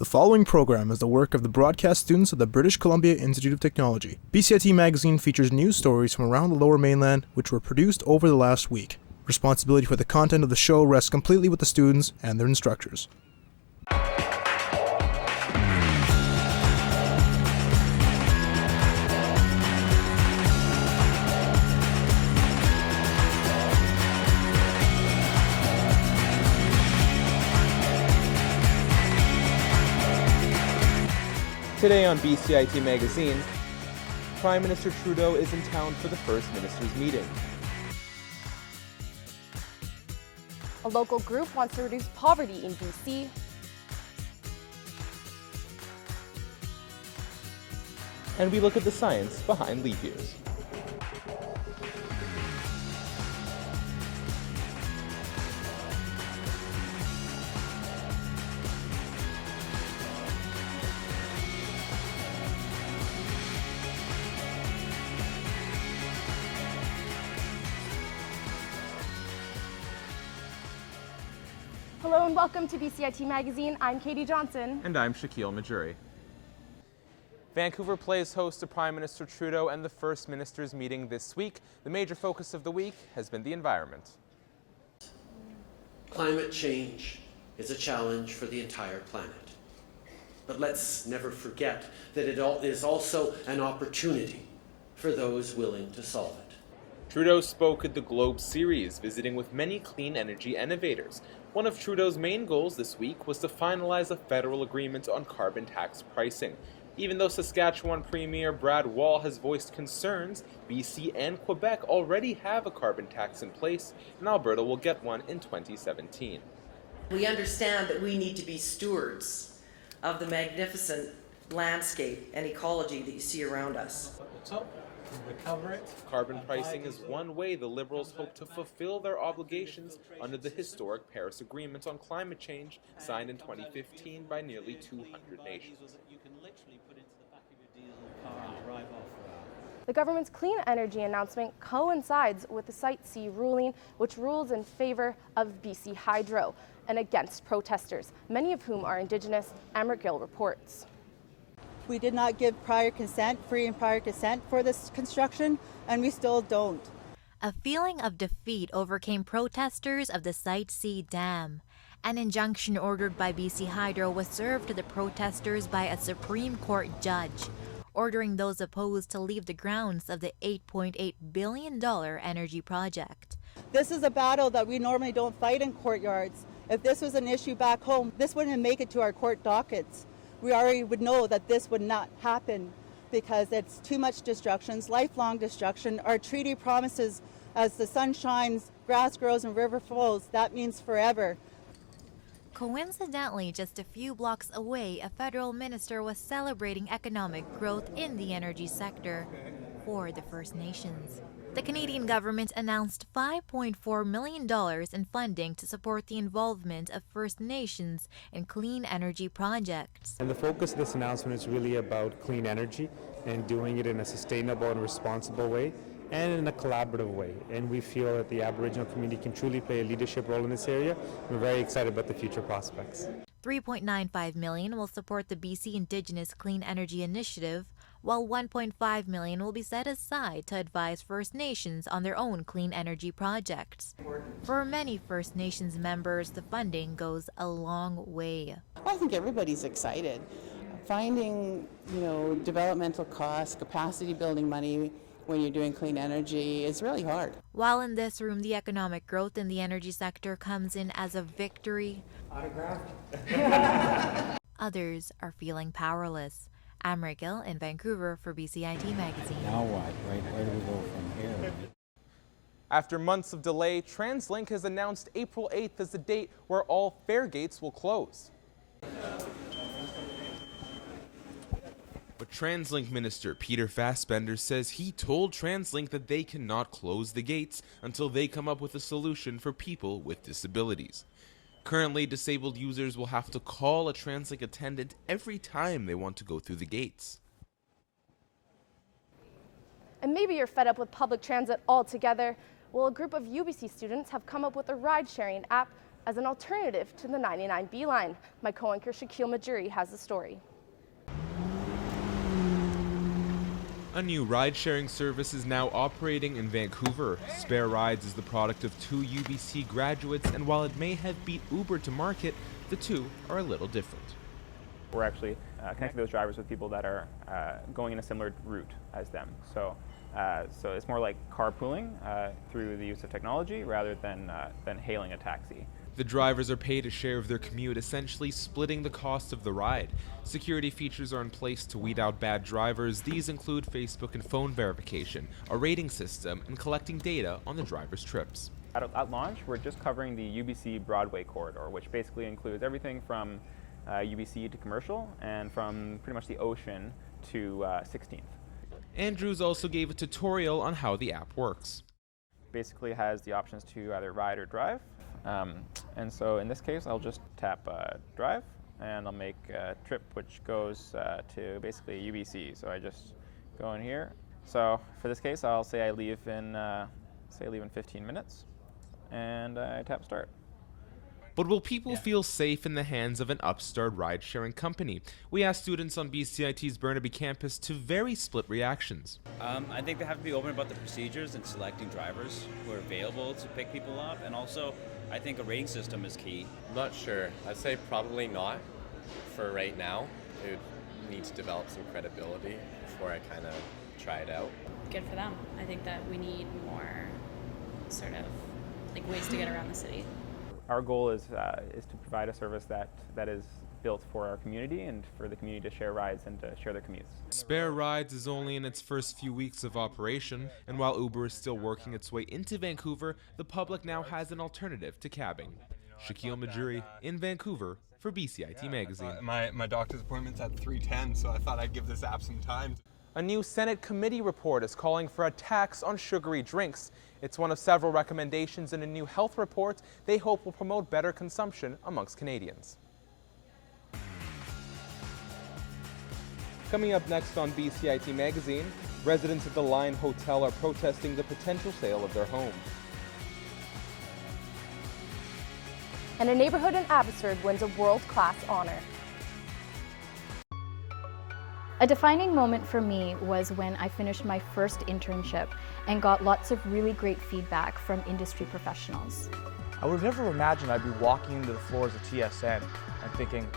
The following program is the work of the broadcast students of the British Columbia Institute of Technology. BCIT magazine features news stories from around the Lower Mainland which were produced over the last week. Responsibility for the content of the show rests completely with the students and their instructors. Today on BCIT Magazine, Prime Minister Trudeau is in town for the First Ministers' meeting. A local group wants to reduce poverty in BC. And we look at the science behind leap years. Hello and welcome to BCIT Magazine. I'm Katie Johnson. And I'm Shaquille Majuri. Vancouver plays host to Prime Minister Trudeau and the First Ministers' meeting this week. The major focus of the week has been the environment. Climate change is a challenge for the entire planet. But let's never forget that it is also an opportunity for those willing to solve it. Trudeau spoke at the Globe Series, visiting with many clean energy innovators. One of Trudeau's main goals this week was to finalize a federal agreement on carbon tax pricing. Even though Saskatchewan Premier Brad Wall has voiced concerns, BC and Quebec already have a carbon tax in place, and Alberta will get one in 2017. We understand that we need to be stewards of the magnificent landscape and ecology that you see around us. Recover it. Carbon pricing is one way the Liberals hope to fulfill their obligations under the historic Paris Agreement on climate change, signed in 2015 by nearly 200 nations. The government's clean energy announcement coincides with the Site C ruling, which rules in favor of BC Hydro and against protesters, many of whom are Indigenous, Amrit Gill reports. We did not give free and prior consent for this construction, and we still don't. A feeling of defeat overcame protesters of the Site C dam. An injunction ordered by BC Hydro was served to the protesters by a Supreme Court judge, ordering those opposed to leave the grounds of the $8.8 billion energy project. This is a battle that we normally don't fight in courtyards. If this was an issue back home, this wouldn't make it to our court dockets. We already would know that this would not happen because it's too much destruction, lifelong destruction. Our treaty promises as the sun shines, grass grows and river flows. That means forever. Coincidentally, just a few blocks away, a federal minister was celebrating economic growth in the energy sector for the First Nations. The Canadian government announced $5.4 million in funding to support the involvement of First Nations in clean energy projects. And the focus of this announcement is really about clean energy and doing it in a sustainable and responsible way and in a collaborative way. And we feel that the Aboriginal community can truly play a leadership role in this area. We're very excited about the future prospects. $3.95 million will support the BC Indigenous Clean Energy Initiative, while $1.5 million will be set aside to advise First Nations on their own clean energy projects. For many First Nations members, the funding goes a long way. I think everybody's excited. Finding, developmental costs, capacity building money when you're doing clean energy is really hard. While in this room, the economic growth in the energy sector comes in as a victory, others are feeling powerless. Amrit Gill in Vancouver for BCIT Magazine. Now what? Where do we go from here? After months of delay, TransLink has announced April 8th as the date where all fare gates will close. But TransLink Minister Peter Fassbender says he told TransLink that they cannot close the gates until they come up with a solution for people with disabilities. Currently, disabled users will have to call a TransLink attendant every time they want to go through the gates. And maybe you're fed up with public transit altogether. Well, a group of UBC students have come up with a ride-sharing app as an alternative to the 99B line. My co-anchor Shaquille Majuri has the story. A new ride-sharing service is now operating in Vancouver. Spare Rides is the product of two UBC graduates, and while it may have beat Uber to market, the two are a little different. We're actually connecting those drivers with people that are going in a similar route as them. So it's more like carpooling through the use of technology rather than hailing a taxi. The drivers are paid a share of their commute, essentially splitting the cost of the ride. Security features are in place to weed out bad drivers. These include Facebook and phone verification, a rating system, and collecting data on the driver's trips. At launch, we're just covering the UBC Broadway corridor, which basically includes everything from UBC to commercial and from pretty much the ocean to 16th. Andrews also gave a tutorial on how the app works. Basically has the options to either ride or drive. And so in this case, I'll just tap drive, and I'll make a trip which goes to basically UBC. So I just go in here. So for this case, I'll say I leave in 15 minutes, and I tap start. But will people feel safe in the hands of an upstart ride-sharing company? We asked students on BCIT's Burnaby campus to very split reactions. I think they have to be open about the procedures and selecting drivers who are available to pick people up, and also I think a rating system is key. Not sure. I'd say probably not for right now. It would need to develop some credibility before I kind of try it out. Good for them. I think that we need more sort of like ways to get around the city. Our goal is to provide a service that is built for our community and for the community to share rides and to share their commutes. Spare Rides is only in its first few weeks of operation, and while Uber is still working its way into Vancouver, the public now has an alternative to cabbing. Shaquille Majuri in Vancouver for BCIT Magazine. My doctor's appointment's at 3:10, so I thought I'd give this app some time. A new Senate committee report is calling for a tax on sugary drinks. It's one of several recommendations in a new health report they hope will promote better consumption amongst Canadians. Coming up next on BCIT Magazine, residents at the Lion Hotel are protesting the potential sale of their home. And a neighborhood in Abbotsford wins a world-class honor. A defining moment for me was when I finished my first internship and got lots of really great feedback from industry professionals. I would have never imagined I'd be walking into the floors of TSN and thinking,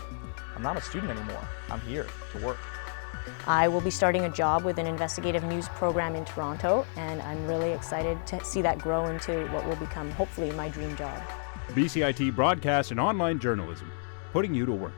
I'm not a student anymore, I'm here to work. I will be starting a job with an investigative news program in Toronto, and I'm really excited to see that grow into what will become, hopefully, my dream job. BCIT Broadcast and Online Journalism, putting you to work.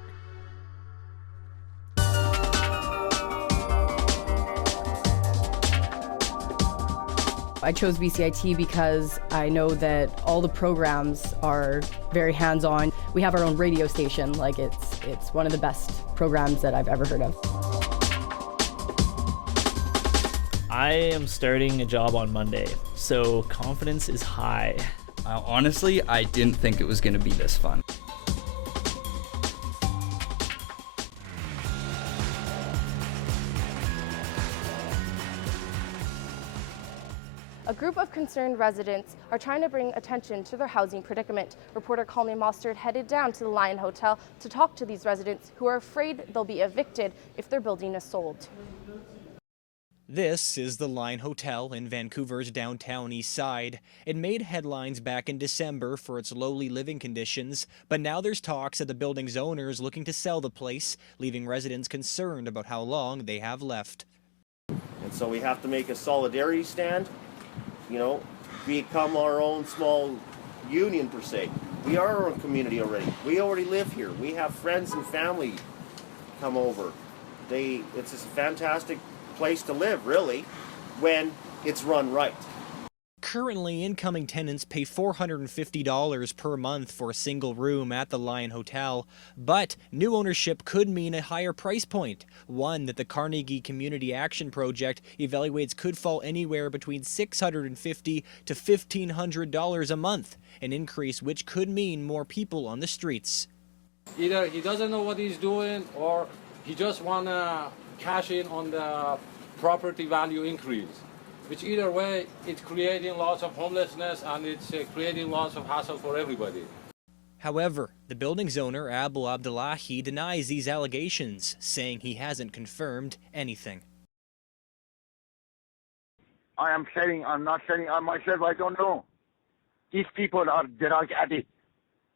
I chose BCIT because I know that all the programs are very hands-on. We have our own radio station, like it's one of the best programs that I've ever heard of. I am starting a job on Monday, so confidence is high. Honestly, I didn't think it was going to be this fun. A group of concerned residents are trying to bring attention to their housing predicament. Reporter Colleen Mostert headed down to the Lion Hotel to talk to these residents who are afraid they'll be evicted if their building is sold. This is the Lion Hotel in Vancouver's downtown east side. It made headlines back in December for its lowly living conditions, but now there's talks that the building's owner is looking to sell the place, leaving residents concerned about how long they have left. And so we have to make a solidarity stand, you know, become our own small union per se. We are our own community already. We already live here. We have friends and family come over. It's a fantastic place to live, really, when it's run right. Currently, incoming tenants pay $450 per month for a single room at the Lion Hotel, but new ownership could mean a higher price point, one that the Carnegie Community Action Project evaluates could fall anywhere between $650 to $1,500 a month, an increase which could mean more people on the streets. Either he doesn't know what he's doing, or he just want to cash in on the property value increase, which either way, it's creating lots of homelessness and it's creating lots of hassle for everybody. However, the building's owner, Abu Abdullahi, denies these allegations, saying he hasn't confirmed anything. I'm not saying I myself, I don't know. These people are drug addicts.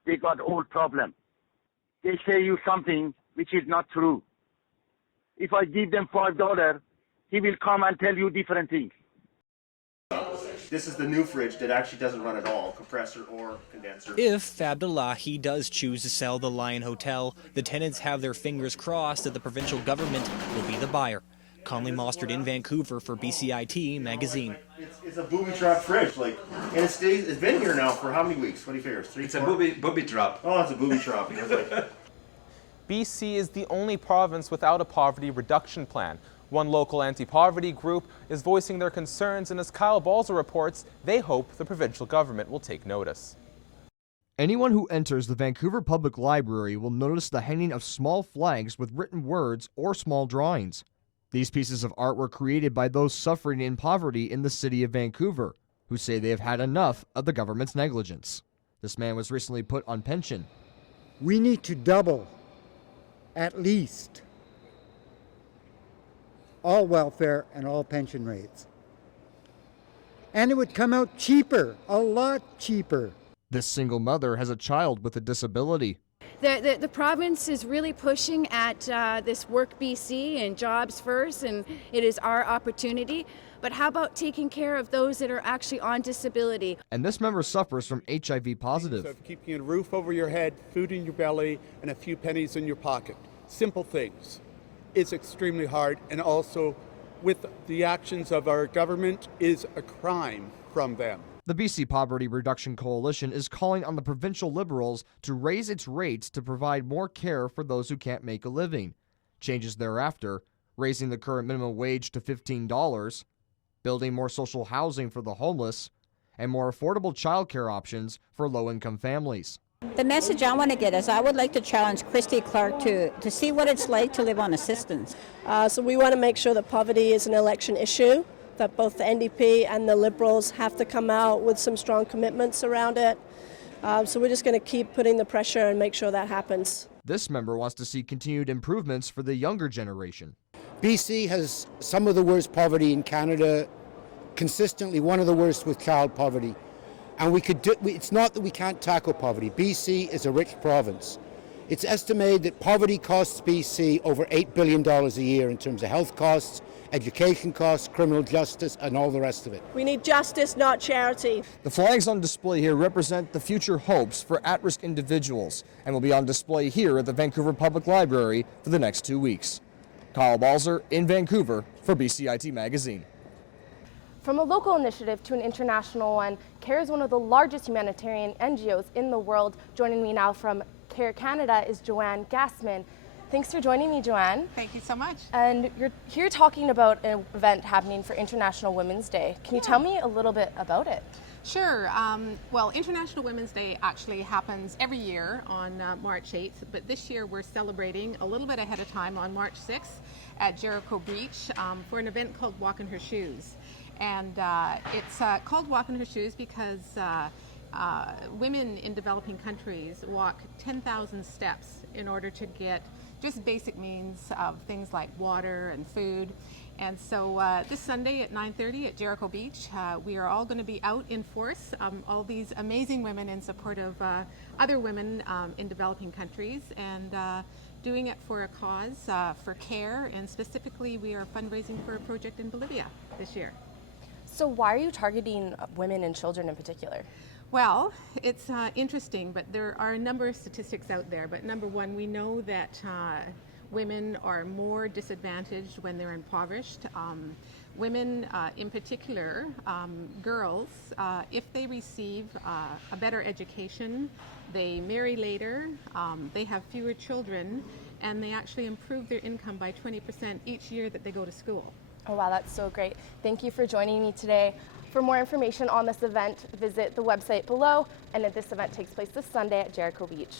They got old problem. They say you something which is not true. If I give them $5, he will come and tell you different things. This is the new fridge that actually doesn't run at all, compressor or condenser. If Abdullahi does choose to sell the Lion Hotel, the tenants have their fingers crossed that the provincial government will be the buyer. Conley Mostert in Vancouver for BCIT Magazine. It's a booby trap fridge, and it's been here now for how many weeks? What do you figure? 3, It's 4? a booby trap. Oh, it's a booby trap. BC is the only province without a poverty reduction plan. One local anti-poverty group is voicing their concerns, and as Kyle Balzer reports, they hope the provincial government will take notice. Anyone who enters the Vancouver Public Library will notice the hanging of small flags with written words or small drawings. These pieces of art were created by those suffering in poverty in the city of Vancouver, who say they have had enough of the government's negligence. This man was recently put on pension. We need to double, at least, all welfare and all pension rates. And it would come out cheaper, a lot cheaper. This single mother has a child with a disability. The province is really pushing at this Work BC and Jobs First, and it is our opportunity. But how about taking care of those that are actually on disability? And this member suffers from HIV positive. Of keeping a roof over your head, food in your belly, and a few pennies in your pocket. Simple things. It's extremely hard, and also with the actions of our government is a crime from them. The BC Poverty Reduction Coalition is calling on the provincial Liberals to raise its rates to provide more care for those who can't make a living. Changes thereafter, raising the current minimum wage to $15, building more social housing for the homeless, and more affordable childcare options for low-income families. The message I want to get is I would like to challenge Christy Clark to see what it's like to live on assistance. So we want to make sure that poverty is an election issue, that both the NDP and the Liberals have to come out with some strong commitments around it. So we're just going to keep putting the pressure and make sure that happens. This member wants to see continued improvements for the younger generation. BC has some of the worst poverty in Canada, consistently one of the worst with child poverty. And it's not that we can't tackle poverty. BC is a rich province. It's estimated that poverty costs BC over $8 billion a year in terms of health costs, education costs, criminal justice, and all the rest of it. We need justice, not charity. The flags on display here represent the future hopes for at-risk individuals and will be on display here at the Vancouver Public Library for the next 2 weeks. Kyle Balzer in Vancouver for BCIT Magazine. From a local initiative to an international one, CARE is one of the largest humanitarian NGOs in the world. Joining me now from CARE Canada is Joanne Gassman. Thanks for joining me, Joanne. Thank you so much. And you're here talking about an event happening for International Women's Day. Can you tell me a little bit about it? Sure. Well, International Women's Day actually happens every year on March 8th, but this year we're celebrating a little bit ahead of time on March 6th at Jericho Beach for an event called Walk in Her Shoes. And it's called Walk in Her Shoes because women in developing countries walk 10,000 steps in order to get just basic means of things like water and food. And so this Sunday at 9:30 at Jericho Beach, we are all going to be out in force, all these amazing women in support of other women in developing countries, and doing it for a cause, for CARE, and specifically we are fundraising for a project in Bolivia this year. So why are you targeting women and children in particular? Well, it's interesting, but there are a number of statistics out there. But number one, we know that women are more disadvantaged when they're impoverished. Women in particular, girls, if they receive a better education, they marry later, they have fewer children, and they actually improve their income by 20% each year that they go to school. Oh wow, that's so great. Thank you for joining me today. For more information on this event, visit the website below, and this event takes place this Sunday at Jericho Beach.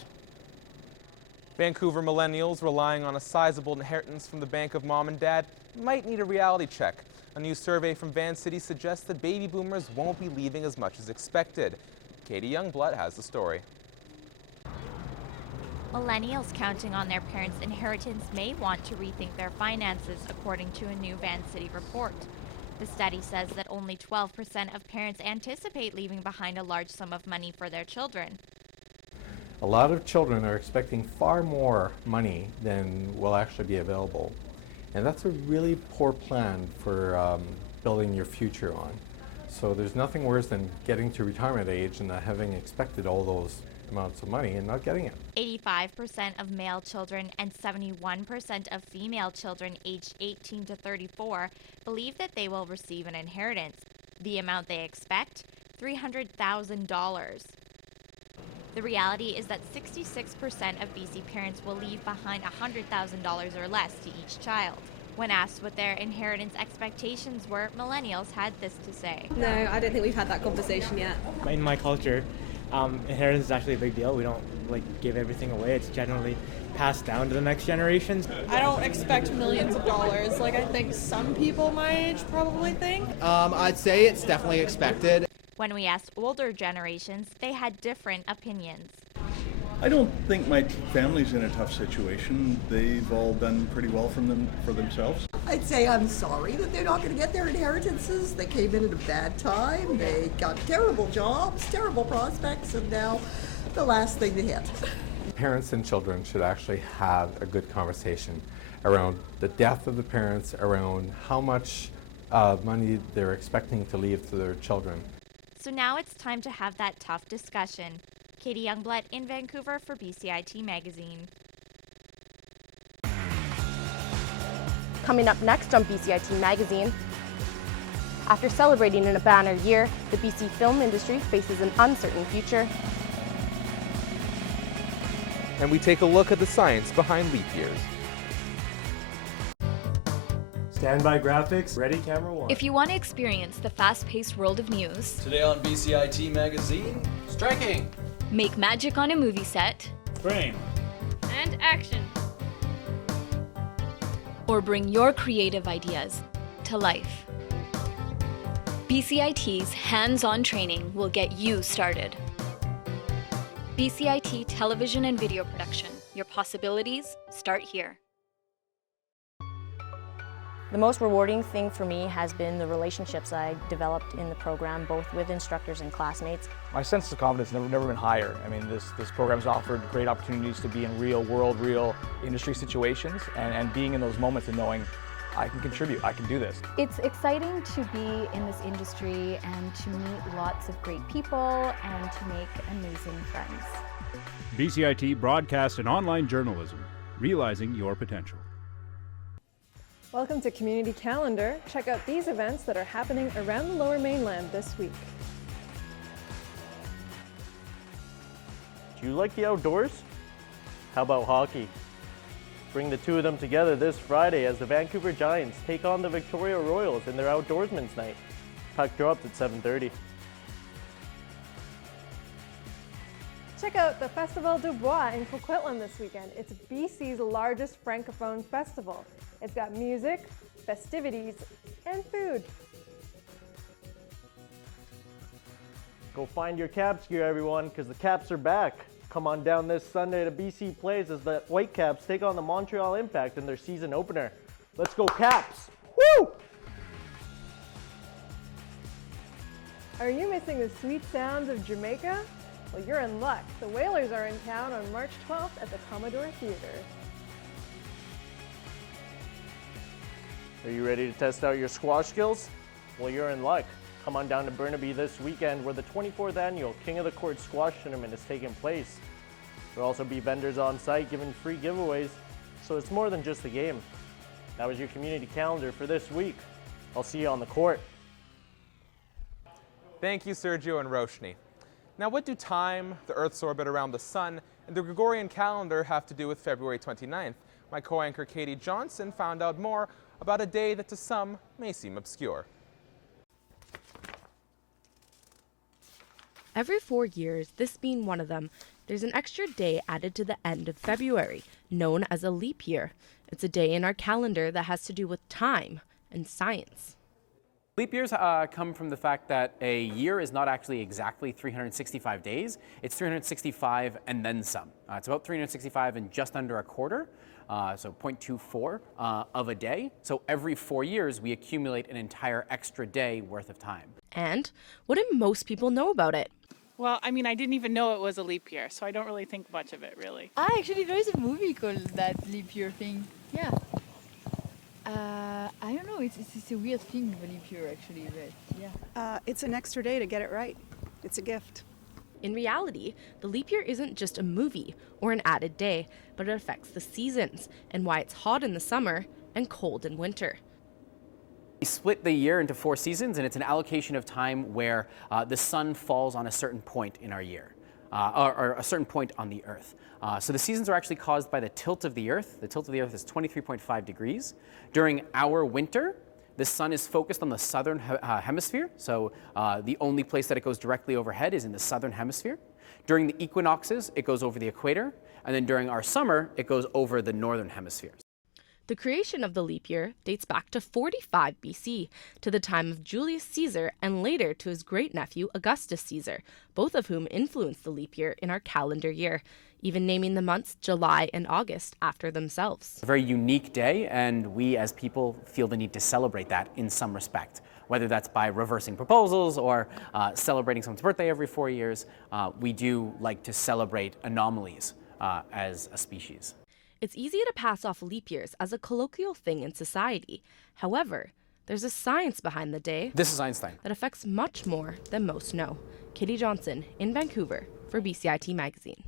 Vancouver millennials relying on a sizable inheritance from the bank of mom and dad might need a reality check. A new survey from Van City suggests that baby boomers won't be leaving as much as expected. Katie Youngblood has the story. Millennials counting on their parents' inheritance may want to rethink their finances, according to a new Van City report. The study says that only 12% of parents anticipate leaving behind a large sum of money for their children. A lot of children are expecting far more money than will actually be available. And that's a really poor plan for building your future on. So there's nothing worse than getting to retirement age and having expected all those amounts of money and not getting it. 85% of male children and 71% of female children aged 18 to 34 believe that they will receive an inheritance. The amount they expect? $300,000. The reality is that 66% of BC parents will leave behind $100,000 or less to each child. When asked what their inheritance expectations were, millennials had this to say. No, I don't think we've had that conversation yet. In my culture, inheritance is actually a big deal. We don't give everything away. It's generally passed down to the next generations. I don't expect millions of dollars. I think some people my age probably think. I'd say it's definitely expected. When we asked older generations, they had different opinions. I don't think my family's in a tough situation. They've all done pretty well for themselves. I'd say I'm sorry that they're not going to get their inheritances. They came in at a bad time. They got terrible jobs, terrible prospects, and now the last thing to hit. Parents and children should actually have a good conversation around the death of the parents, around how much money they're expecting to leave to their children. So now it's time to have that tough discussion. Katie Youngblood in Vancouver for BCIT Magazine. Coming up next on BCIT Magazine, after celebrating in a banner year, the BC film industry faces an uncertain future. And we take a look at the science behind leap years. Standby graphics, ready camera one. If you want to experience the fast-paced world of news, today on BCIT Magazine, striking, make magic on a movie set, frame, and action, or bring your creative ideas to life, BCIT's hands-on training will get you started. BCIT Television and Video Production. Your possibilities start here. The most rewarding thing for me has been the relationships I developed in the program, both with instructors and classmates. My sense of confidence has never been higher. I mean, this program's offered great opportunities to be in real world, real industry situations, and being in those moments and knowing I can contribute, I can do this. It's exciting to be in this industry and to meet lots of great people and to make amazing friends. BCIT Broadcast and Online Journalism, realizing your potential. Welcome to Community Calendar. Check out these events that are happening around the Lower Mainland this week. Do you like the outdoors? How about hockey? Bring the two of them together this Friday as the Vancouver Giants take on the Victoria Royals in their Outdoorsman's Night. Puck drops at 7:30. Check out the Festival du Bois in Coquitlam this weekend. It's BC's largest Francophone festival. It's got music, festivities, and food. Go find your Caps gear, everyone, because the Caps are back. Come on down this Sunday to BC Plays as the Whitecaps take on the Montreal Impact in their season opener. Let's go Caps! Woo! Are you missing the sweet sounds of Jamaica? Well, you're in luck. The Whalers are in town on March 12th at the Commodore Theatre. Are you ready to test out your squash skills? Well, you're in luck. Come on down to Burnaby this weekend where the 24th annual King of the Court squash tournament is taking place. There'll also be vendors on site giving free giveaways, so it's more than just a game. That was your community calendar for this week. I'll see you on the court. Thank you, Sergio and Roshni. Now, what do time, the Earth's orbit around the sun, and the Gregorian calendar have to do with February 29th? My co-anchor Katie Johnson found out more about a day that to some may seem obscure. Every 4 years, this being one of them, there's an extra day added to the end of February, known as a leap year. It's a day in our calendar that has to do with time and science. Leap years come from the fact that a year is not actually exactly 365 days. It's 365 and then some. It's about 365 and just under a quarter, so 0.24 of a day. So every 4 years, we accumulate an entire extra day worth of time. And what do most people know about it? Well, I mean, I didn't even know it was a leap year, so I don't really think much of it, really. Actually, there is a movie called that leap year thing. Yeah. I don't know, it's a weird thing, the leap year, actually, but yeah. It's an extra day to get it right. It's a gift. In reality, the leap year isn't just a movie or an added day, but it affects the seasons and why it's hot in the summer and cold in winter. We split the year into 4 seasons, and it's an allocation of time where the sun falls on a certain point in our year, or a certain point on the Earth. So the seasons are actually caused by the tilt of the Earth. The tilt of the Earth is 23.5 degrees. During our winter, the sun is focused on the southern hemisphere, so the only place that it goes directly overhead is in the southern hemisphere. During the equinoxes, it goes over the equator, and then during our summer, it goes over the northern hemisphere. The creation of the leap year dates back to 45 BC, to the time of Julius Caesar, and later to his great-nephew Augustus Caesar, both of whom influenced the leap year in our calendar year, even naming the months July and August after themselves. A very unique day, and we as people feel the need to celebrate that in some respect. Whether that's by reversing proposals or celebrating someone's birthday every 4 years, we do like to celebrate anomalies as a species. It's easy to pass off leap years as a colloquial thing in society. However, there's a science behind the day. This is Einstein. That affects much more than most know. Kitty Johnson in Vancouver for BCIT Magazine.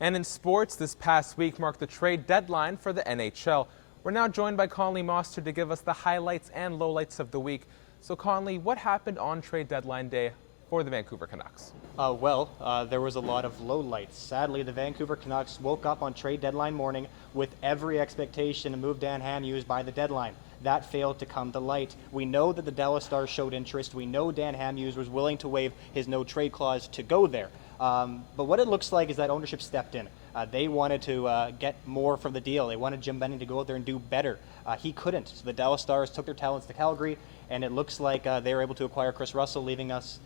And in sports, this past week marked the trade deadline for the NHL. We're now joined by Conley Moster to give us the highlights and lowlights of the week. So Conley, what happened on trade deadline day for the Vancouver Canucks? There was a lot of lowlights. Sadly, the Vancouver Canucks woke up on trade deadline morning with every expectation to move Dan Hamhuis by the deadline. That failed to come to light. We know that the Dallas Stars showed interest. We know Dan Hamhuis was willing to waive his no-trade clause to go there. But what it looks like is that ownership stepped in. They wanted to get more from the deal. They wanted Jim Benning to go out there and do better. He couldn't. So the Dallas Stars took their talents to Calgary, and it looks like they were able to acquire Chris Russell, leaving us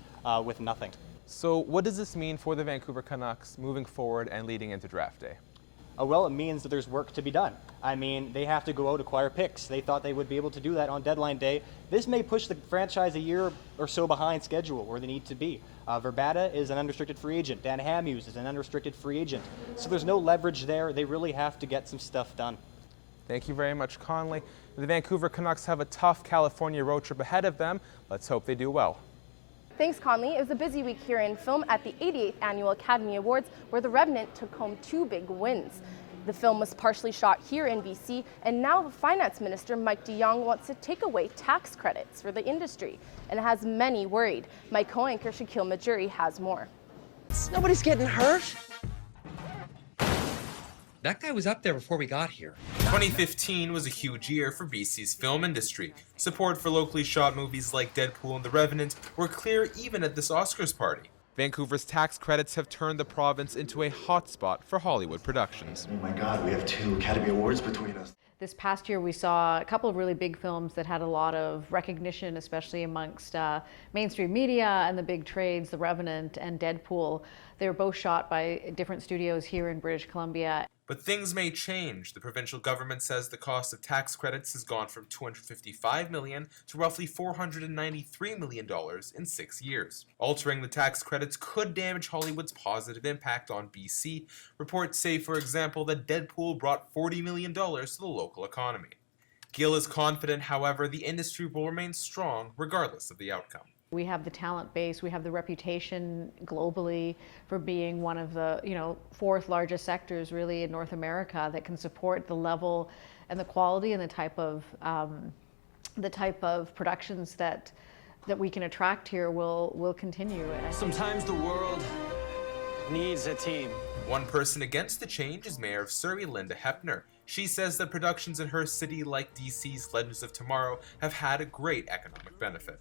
with nothing. So what does this mean for the Vancouver Canucks moving forward and leading into draft day? Well, it means that there's work to be done. I mean, they have to go out and acquire picks. They thought they would be able to do that on deadline day. This may push the franchise a year or so behind schedule where they need to be. Verbata is an unrestricted free agent. Dan Hamhuis is an unrestricted free agent. So there's no leverage there. They really have to get some stuff done. Thank you very much, Conley. The Vancouver Canucks have a tough California road trip ahead of them. Let's hope they do well. Thanks, Conley. It was a busy week here in film at the 88th Annual Academy Awards, where The Revenant took home 2 big wins. The film was partially shot here in BC, and now the Finance Minister, Mike de Jong, wants to take away tax credits for the industry, and it has many worried. My co-anchor, Shaquille Majuri, has more. Nobody's getting hurt. That guy was up there before we got here. 2015 was a huge year for BC's film industry. Support for locally shot movies like Deadpool and The Revenant were clear even at this Oscars party. Vancouver's tax credits have turned the province into a hotspot for Hollywood productions. Oh my God, we have 2 Academy Awards between us. This past year we saw a couple of really big films that had a lot of recognition, especially amongst mainstream media and the big trades, The Revenant and Deadpool. They were both shot by different studios here in British Columbia. But things may change. The provincial government says the cost of tax credits has gone from $255 million to roughly $493 million in 6 years. Altering the tax credits could damage Hollywood's positive impact on BC. Reports say, for example, that Deadpool brought $40 million to the local economy. Gill is confident, however, the industry will remain strong regardless of the outcome. We have the talent base, we have the reputation globally for being one of the 4th largest sectors really in North America that can support the level and the quality and the type of productions that we can attract here will continue. Sometimes the world needs a team. One person against the change is Mayor of Surrey, Linda Hepner. She says that productions in her city, like DC's Legends of Tomorrow, have had a great economic benefit.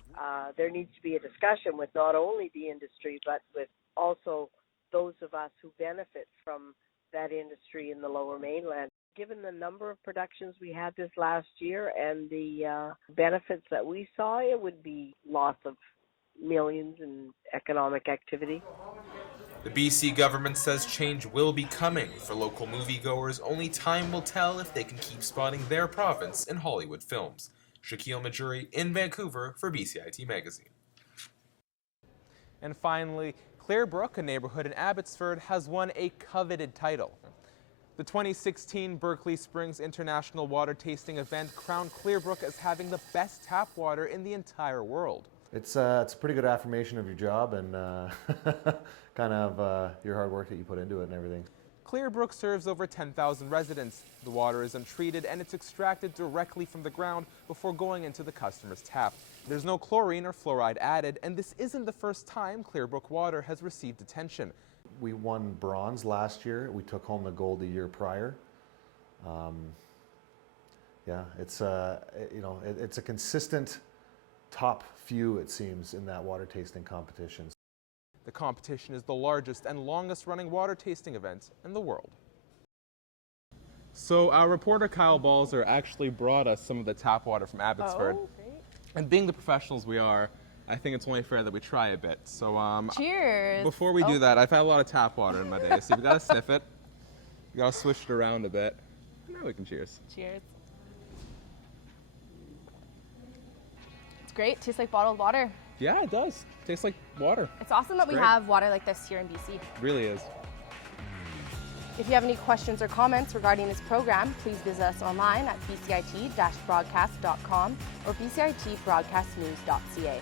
There needs to be a discussion with not only the industry, but with also those of us who benefit from that industry in the Lower Mainland. Given the number of productions we had this last year and the benefits that we saw, it would be loss of millions in economic activity. The BC government says change will be coming. For local moviegoers, only time will tell if they can keep spotting their province in Hollywood films. Shaquille Majuri in Vancouver for BCIT Magazine. And finally, Clearbrook, a neighborhood in Abbotsford, has won a coveted title. The 2016 Berkeley Springs International Water Tasting event crowned Clearbrook as having the best tap water in the entire world. It's a pretty good affirmation of your job and kind of your hard work that you put into it and everything. Clearbrook serves over 10,000 residents. The water is untreated and it's extracted directly from the ground before going into the customer's tap. There's no chlorine or fluoride added, and this isn't the first time Clearbrook water has received attention. We won bronze last year. We took home the gold the year prior. Yeah, it's it's a consistent top few, it seems, in that water tasting competition. The competition is the largest and longest running water tasting event in the world. So our reporter Kyle Balzer actually brought us some of the tap water from Abbotsford. Oh, great. And being the professionals we are, I think it's only fair that we try a bit. So cheers. Before we do that, I've had a lot of tap water in my day, so you've got to sniff it. You got to swish it around a bit. Now we can cheers. Cheers. It's great. Tastes like bottled water. Yeah, it does. Tastes like water. It's awesome that we have water like this here in BC. It really is. If you have any questions or comments regarding this program, please visit us online at bcit-broadcast.com or bcitbroadcastnews.ca.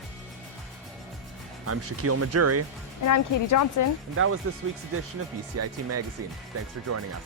I'm Shaquille Majuri. And I'm Katie Johnson. And that was this week's edition of BCIT Magazine. Thanks for joining us.